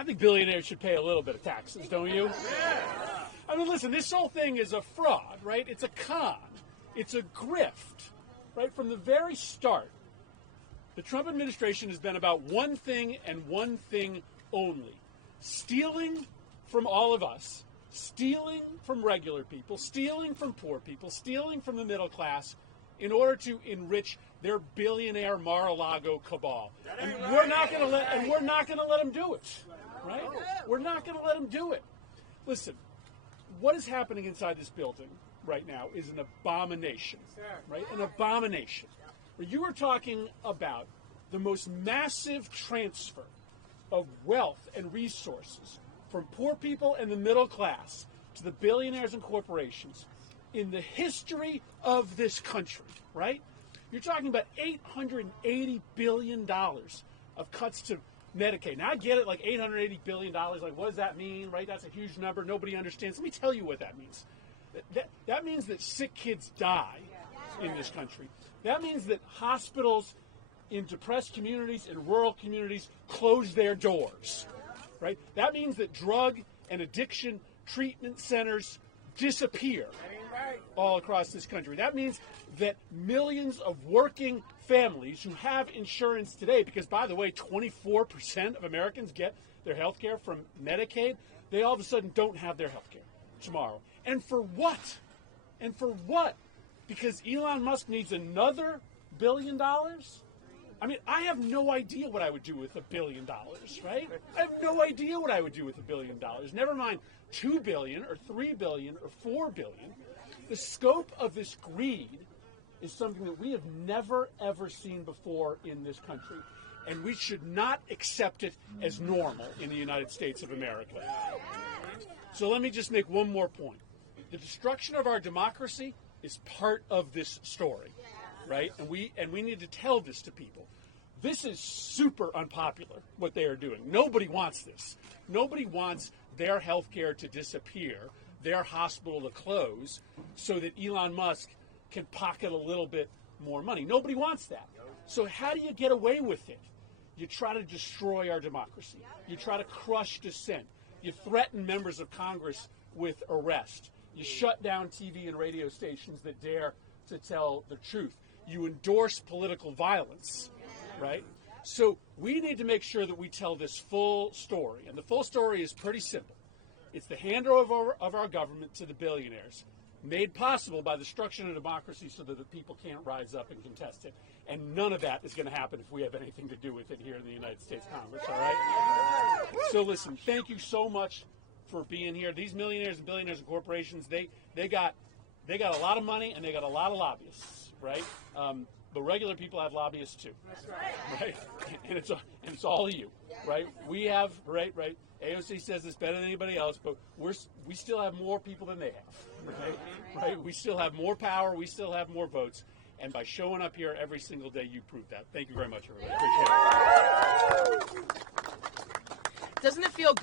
I think billionaires should pay a little bit of taxes, don't you? I mean, listen, this whole thing is a fraud, right? It's a con. It's a grift, right? From the very start, the Trump administration has been about one thing and one thing only: stealing from all of us, stealing from regular people, stealing from poor people, stealing from the middle class in order to enrich their billionaire Mar-a-Lago cabal. And we're not going to let them do it, right? We're not going to let them do it. Listen, what is happening inside this building right now is an abomination, right? An abomination. You are talking about the most massive transfer of wealth and resources from poor people and the middle class to the billionaires and corporations in the history of this country, right? You're talking about $880 billion of cuts to Medicaid. Now, I get it, like $880 billion, like what does that mean, right? That's a huge number. Nobody understands. Let me tell you what that means. That means that sick kids die in this country. That means that hospitals in depressed communities and rural communities close their doors, right? That means that drug and addiction treatment centers disappear all across this country. That means that millions of working families who have insurance today, because, by the way, 24% of Americans get their health care from Medicaid, they all of a sudden don't have their health care tomorrow. And for what? And for what? Because Elon Musk needs another $1 billion? I mean, I have no idea what I would do with $1 billion, right? I have no idea what I would do with $1 billion. Never mind $2 billion or $3 billion or $4 billion. The scope of this greed is something that we have never, ever seen before in this country. And we should not accept it as normal in the United States of America. So let me just make one more point. The destruction of our democracy is part of this story, right? And we need to tell this to people. This is super unpopular, what they are doing. Nobody wants this. Nobody wants their health care to disappear, their hospital to close, so that Elon Musk can pocket a little bit more money. Nobody wants that. So how do you get away with it? You try to destroy our democracy. You try to crush dissent. You threaten members of Congress with arrest. You shut down TV and radio stations that dare to tell the truth. You endorse political violence, right? So we need to make sure that we tell this full story. And the full story is pretty simple. It's the handover of our government to the billionaires, made possible by the destruction of democracy so that the people can't rise up and contest it. And none of that is going to happen if we have anything to do with it here in the United States Congress, all right? So listen, thank you so much for being here. These millionaires and billionaires and corporations, they got a lot of money and they got a lot of lobbyists, right? But regular people have lobbyists too, right? And it's all of you, right? We have, right? AOC says this better than anybody else, but we still have more people than they have, right? We still have more power. We still have more votes. And by showing up here every single day, you prove that. Thank you very much, everybody. Appreciate it. Doesn't it feel good?